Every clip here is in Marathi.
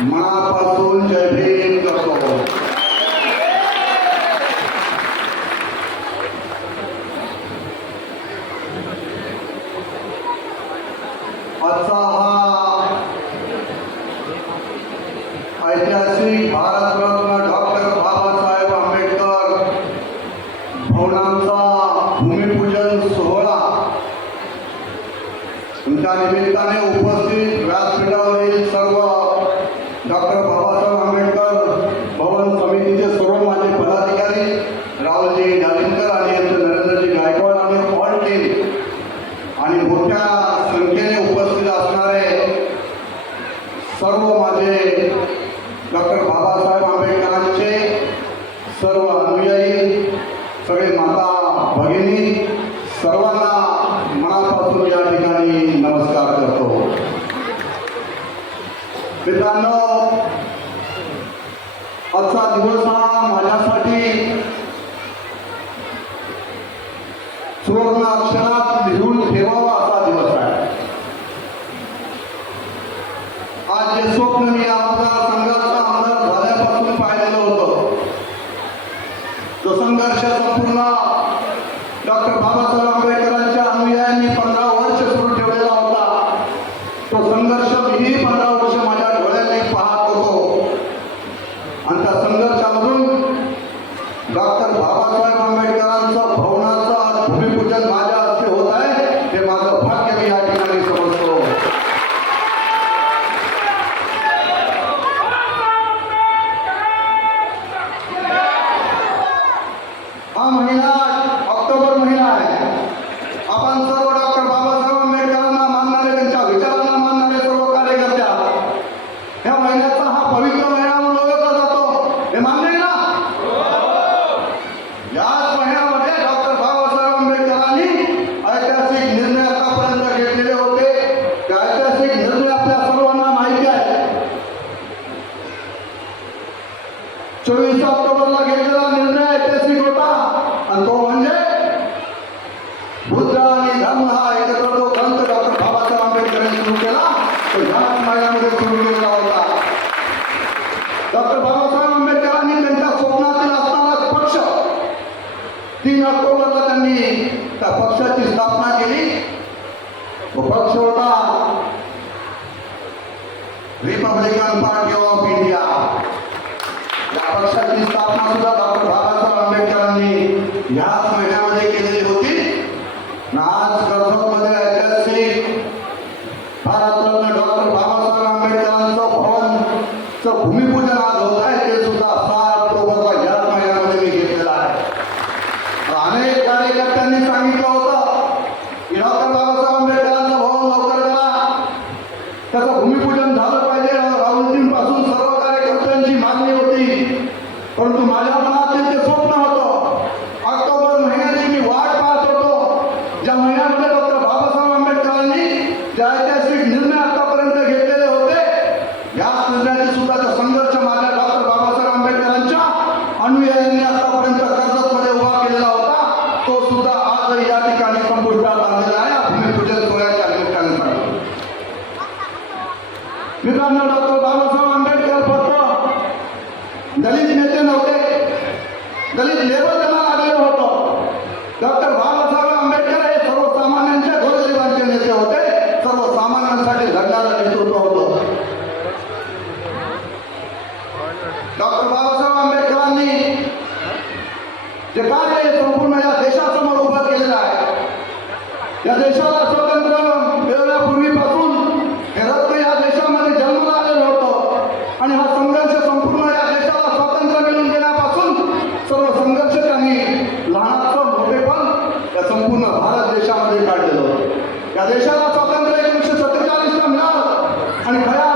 मनापासून जय भीम करतो. माझे स्वप्न मी आमदार संघाचा आमदार झाल्यापासून पाहिलेलं होतं तो संघर्ष बाबासाहेब आंबेडकरांनी त्या पक्षाची स्थापना केली. तो पक्ष होता रिपब्लिकन इंडिया या पक्षाची स्थापना सुद्धा डॉक्टर आंबेडकरांनी या मित्रांनो डॉक्टर बाबासाहेब आंबेडकर फक्त दलित नेते नव्हते. दलित लेबर त्यांना लागलेलं होतं. डॉक्टर बाबासाहेब आंबेडकर हे सर्वसामान्यांच्या गोरगरिबांचे नेते होते. सर्वसामान्यांसाठी लढणारं नेतृत्व होतं. डॉक्टर बाबासाहेब आंबेडकरांनी जे काय संपूर्ण या देशासमोर उभं केलेलं आहे. या देशाला लहानाचं मोठेपण त्या संपूर्ण भारत देशामध्ये काढलेलं होतं. या देशाला स्वातंत्र्य एकोणीसशे सत्तेचाळीसला मिळालं आणि खऱ्या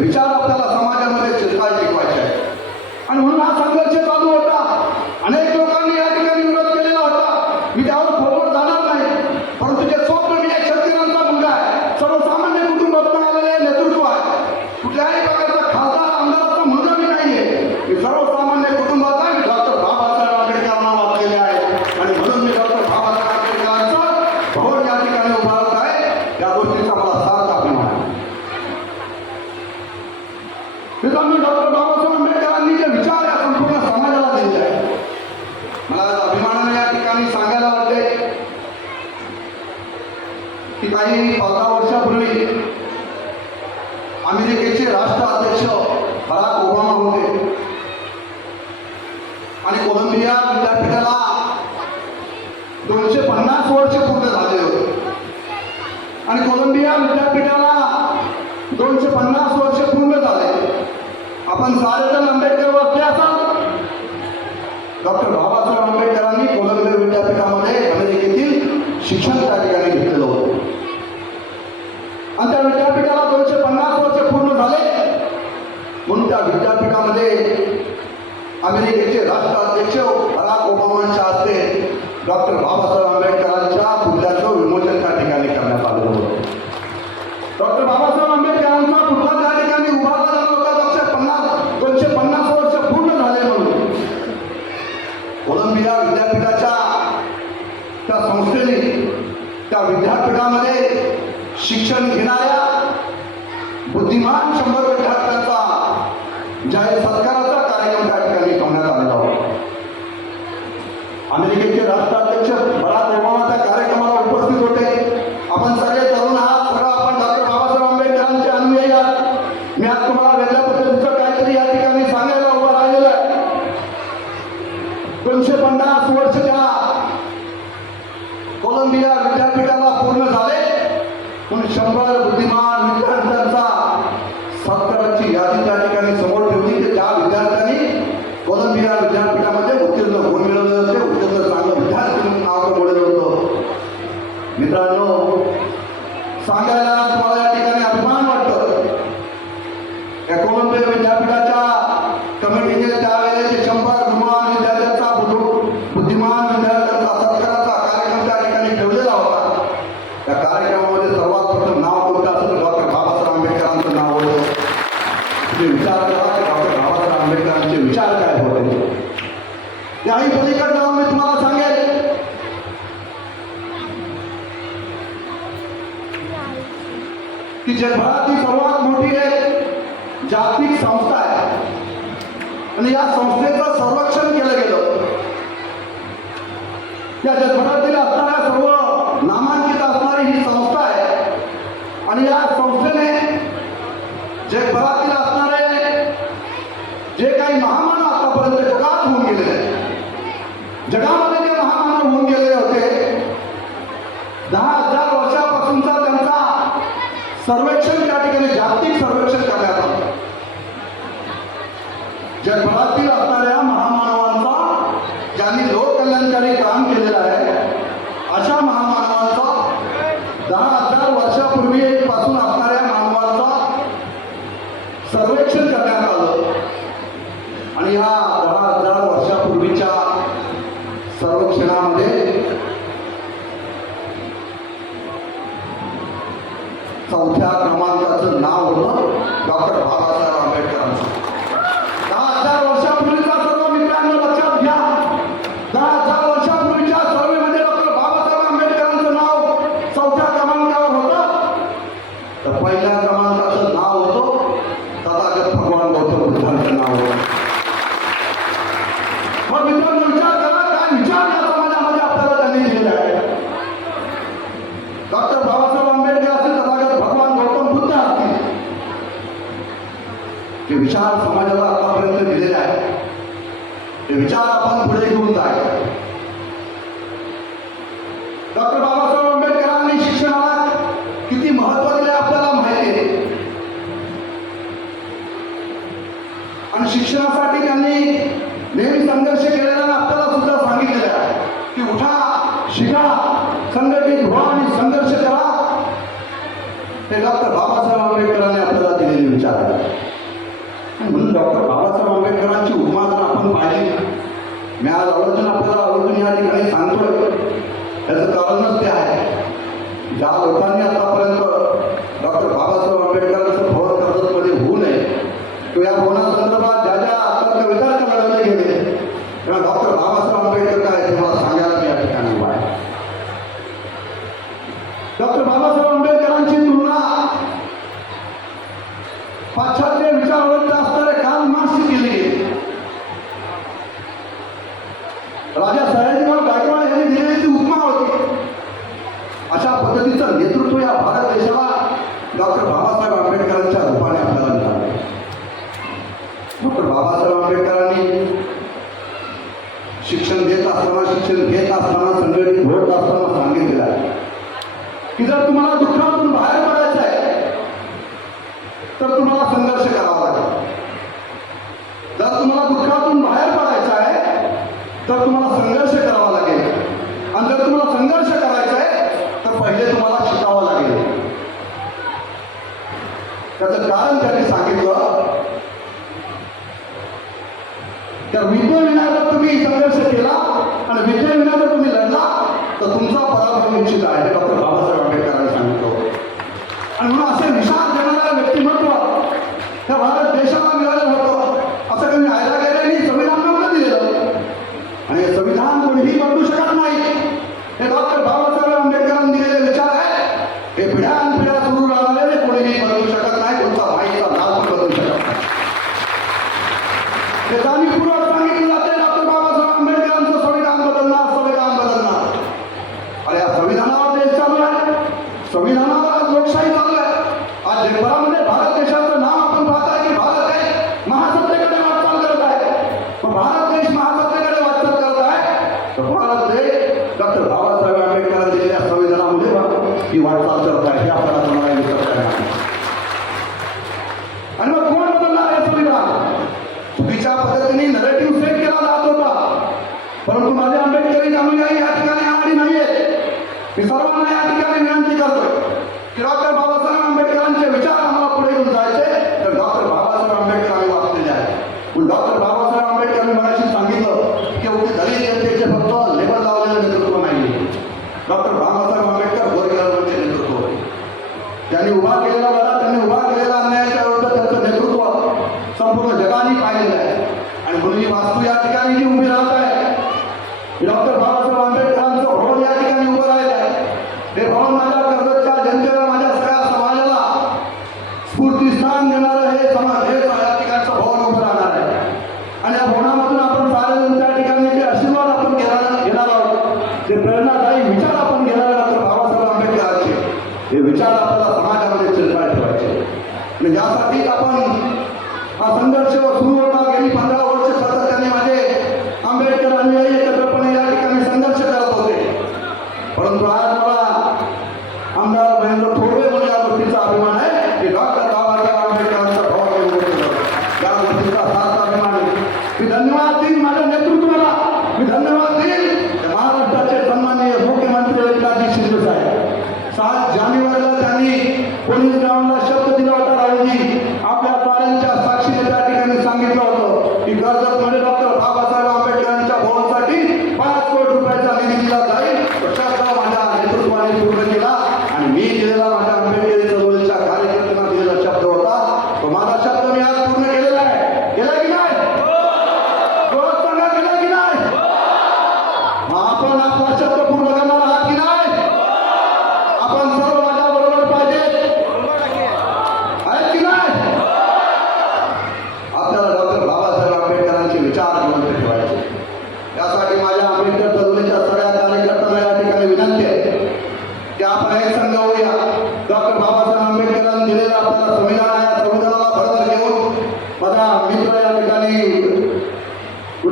ವಿಚಾರ मला अभिमानाने या ठिकाणी सांगायला वाटते की काही पंधरा वर्षापूर्वी अमेरिकेचे राष्ट्र अध्यक्ष बराक ओबामा होते. आणि कोलंबिया विद्यापीठाला दोनशे पन्नास वर्ष पूर्ण झाले होते. आणि कोलंबिया विद्यापीठाला दोनशे पन्नास वर्ष पूर्ण झाले. आपण सारे शिक्षण ठिकाणी घेतलेलं होतं. आणि त्या विद्यापीठाला दोनशे पन्नास वर्ष पूर्ण झाले. म्हणून त्या विद्यापीठामध्ये अमेरिकेचे राष्ट्राध्यक्ष बराक ओबामांच्या हस्ते डॉक्टर बाबासाहेब आंबेडकरांच्या पुतळ्याचं विमोचन त्या ठिकाणी करण्यात आलं होतं. डॉक्टर बाबासाहेब आंबेडकरांचा पुतळा त्या ठिकाणी उभारला जात होता दोनशे पन्नास दोनशे पन्नास वर्ष पूर्ण झाले म्हणून. कोलंबिया विद्यापीठाच्या त्या संस्थे या विद्यापीठामध्ये शिक्षण घेणाऱ्या बुद्धिमान शंभर विद्यार्थ्यांचा जाहीर सत्काराचा कार्यक्रम त्या ठिकाणी ठेवण्यात आलेला होता. अमेरिकेचे राष्ट्राध्यक्ष बराक ओबामा मला या ठिकाणी अभिमान वाटतो त्या कोण व्यापीठाच्या जगभरातली सर्वात मोठी एक जागतिक संस्था आहे. आणि या संस्थेचं सर्वेक्षण केलं गेलं. या जगभरातील असणाऱ्या सर्व नामांकित असणारी ही संस्था आहे. आणि या सर्वेक्षण करण्यात आलं. आणि ह्या विचार समाजाला आतापर्यंत दिलेले आहेत. ते विचार आपण पुढे घेऊन जाय. डॉक्टर बाबासाहेब आंबेडकरांनी शिक्षणाला किती महत्त्व दिले आपल्याला माहिती आहे. आणि शिक्षणासाठी त्यांनी नेहमी संघर्ष केलेला आपल्याला सुद्धा सांगितलेलं आहे की उठा शिका संघटित व्हा आणि संघर्ष करा. हे डॉक्टर मी आज आवर्जून आपल्याला आलोचन या ठिकाणी सांगतोय त्याचं कारणच ते आहे ज्या लोकांनी आतापर्यंत डॉक्टर बाबासाहेब आंबेडकरांचं भवन कर्जतमध्ये होऊ नये तो या भवनासंदर्भात शिक्षण घेत असताना संघटित होत असताना सांगितलेलं आहे. की जर तुम्हाला दुःखातून बाहेर पडायचं आहे तर तुम्हाला संघर्ष करावा लागेल. जर तुम्हाला दुःखातून बाहेर पडायचं आहे तर तुम्हाला संघर्ष करावा लागेल. आणि जर तुम्हाला संघर्ष करायचा आहे तर पहिले तुम्हाला शिकावं लागेल. त्याचं कारण त्यांनी सांगितलं. त्या विद्येविना आणि विद्येविना जर तुम्ही लढला तर तुमचा पराभव निश्चित आहे. हे डॉक्टर बाबासाहेब आंबेडकरांनी सांगितलं आणि म्हणून असे विशाल देणारा व्यक्तिमत्व त्या भारत देशाला मिळालं होतं. असं कधी आयला गेल्याने संविधान नव्हतं दिलेलं. आणि हे संविधान कोणीही बदलू शकत नाही. हे डॉक्टर बाबासाहेब आंबेडकरांनी दिलेले विचार आहे हे पिढ्यान पिढ्या सुरू राहणारे कोणीही बदलू शकत नाही. कोणता माईचा नाव बदलू शकत नाही. ते जाणीवपूर्वक मी या ठिकाणी विनंती करतोय की डॉक्टर बाबासाहेब आंबेडकरांचे विचार आम्हाला पुढे घेऊन जायचे तर डॉक्टर बाबासाहेब आंबेडकरांनी वाचलेले आहेत पण डॉक्टर बाबासाहेब आंबेडकरांनी मगाशी सांगितलं की अवघे दलित जनतेचे फक्त लेबल लावलेलं नेतृत्व नाही डॉक्टर बाबासाहेब आंबेडकर गोरगरिबांचे नेतृत्व होते. त्यांनी उभा केलेला लढा त्यांनी उभा केलेला अन्यायाच्या विरुद्ध त्यांचं नेतृत्व संपूर्ण जगाने पाहिलेलं आहे. आणि म्हणून ही वास्तू या ठिकाणी जी उभी राहत पोलीस ग्राउंडला शब्द दिला होता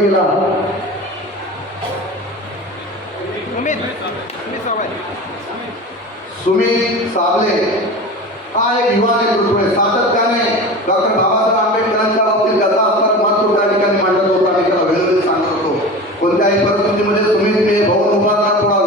गेला सुमित साबले हा एक युवा नेतृत्व आहे. सातत्याने डॉक्टर बाबासाहेब आंबेडकरांच्या बाबतीत कथा असताना मत कोणत्या ठिकाणी मांडत होतो आम्ही त्याला वेळ सांगत होतो. कोणत्याही परिस्थितीमध्ये तुम्ही ते भवन उभारणार थोडा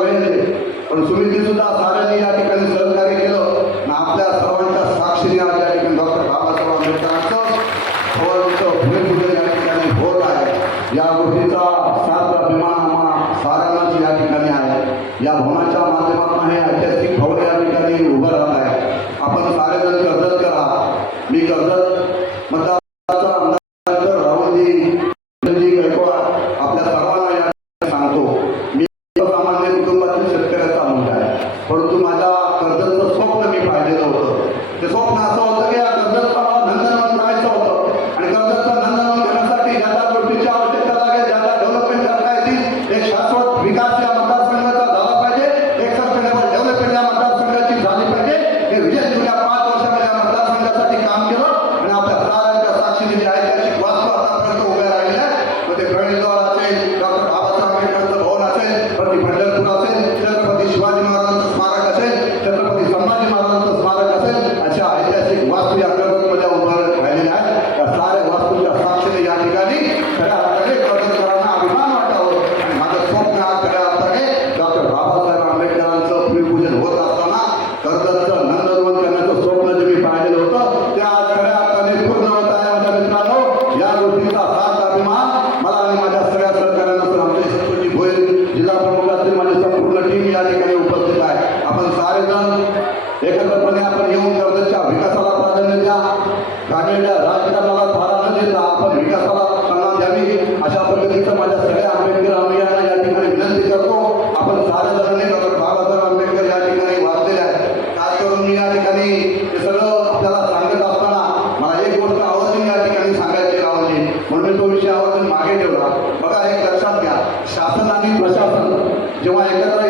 de uma década